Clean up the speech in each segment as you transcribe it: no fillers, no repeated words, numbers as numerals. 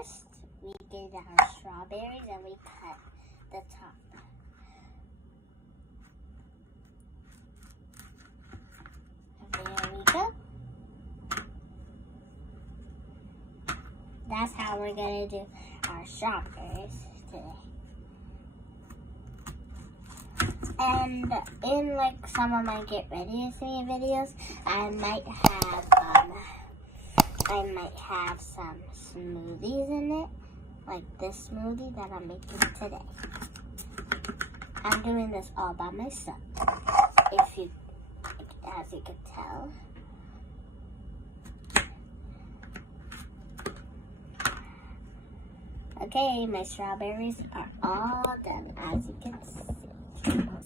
first, we get our strawberries and we cut the top. There we go. That's how we're going to do our strawberries today. And in like some of my get ready with me videos, I might have some smoothies in it, like this smoothie that I'm making today. I'm doing this all by myself, as you can tell. Okay, my strawberries are all done, as you can see.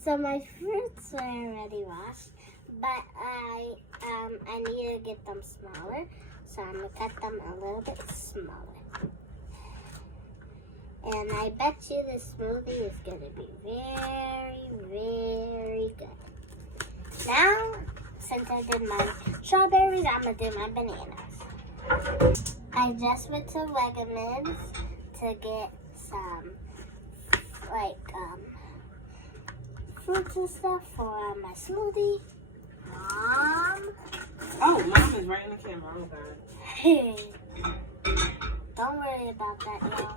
So my fruits are already washed, but I need to get them smaller, so I'm gonna cut them a little bit smaller. And I bet you this smoothie is gonna be very, very good. Now, since I did my strawberries, I'm gonna do my bananas. I just went to Wegmans to get some fruits and stuff for my smoothie. Mom. Oh, Mom is right in the camera. Oh, God. Don't worry about that, y'all.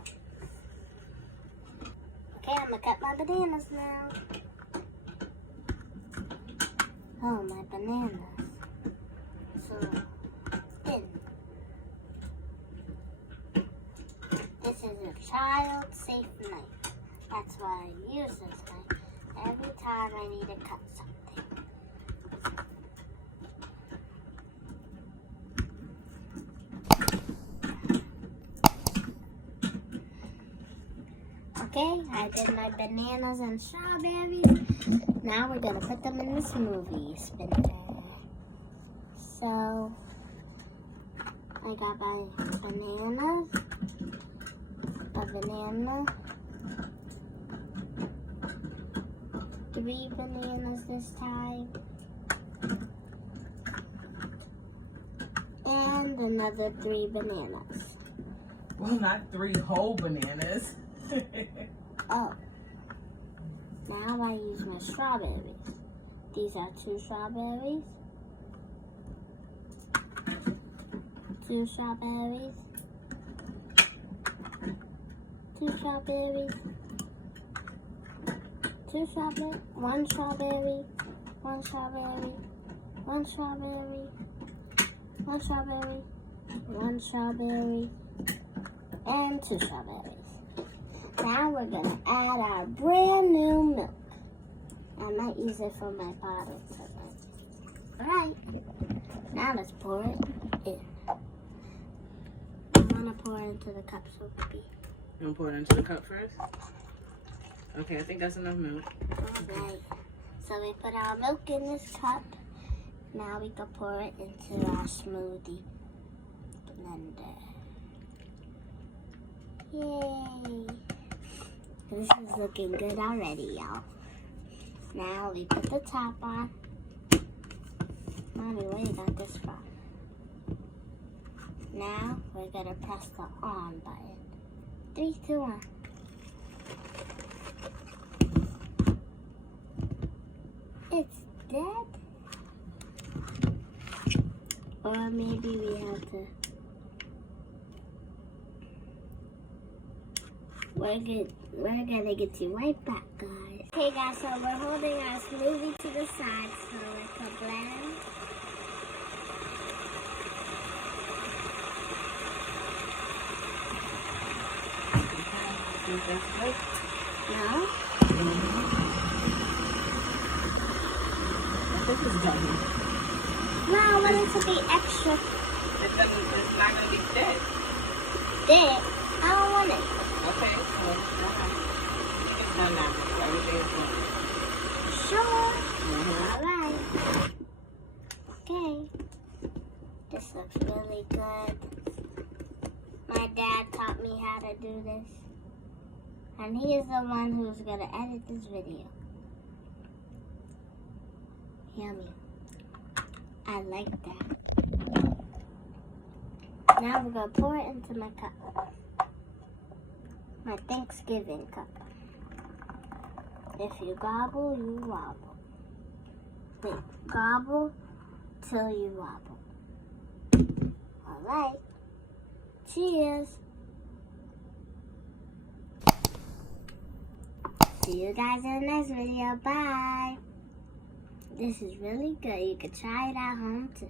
Okay, I'm gonna cut my bananas now. Oh, my bananas. So thin. This is a child-safe knife. That's why I use this knife every time I need to cut something. Okay, I did my bananas and strawberries. Now we're gonna put them in the smoothie spinner. So, I got my bananas, a banana, 3 bananas this time, and another 3 bananas. Well, not 3 whole bananas. Oh, now I use my strawberries. These are 2 strawberries, 2 strawberries, 2 strawberries, 2 strawberries, 1 strawberry, 1 strawberry, 1 strawberry, 1 strawberry, 1 strawberry, and 2 strawberries. Now we're gonna add our brand new milk. I might use it for my bottle tonight. Alright, now let's pour it in. I'm gonna pour it into the cup so baby. You wanna pour it into the cup first? Okay, I think that's enough milk. Alright, so we put our milk in this cup. Now we can pour it into our smoothie blender. Yay! This is looking good already, y'all. Now we put the top on. Mommy, where you got this from? Now we're gonna press the on button. 3, 2, 1. It's dead? Or maybe we have to... We're gonna get you right back, guys. Okay, guys, so we're holding our smoothie to the side so it can blend. No? I think it's done. No, I want it to be extra It's not gonna be thick. thick. I don't want it. Okay, so I think it's done now. Everything is done. Sure. Alright. Okay. This looks really good. My dad taught me how to do this. And he is the one who's going to edit this video. Yummy. I like that. Now we're going to pour it into my cup. My Thanksgiving cup. If you gobble, you wobble. Wait, gobble till you wobble. Alright. Cheers. See you guys in the next video. Bye. This is really good. You can try it at home too.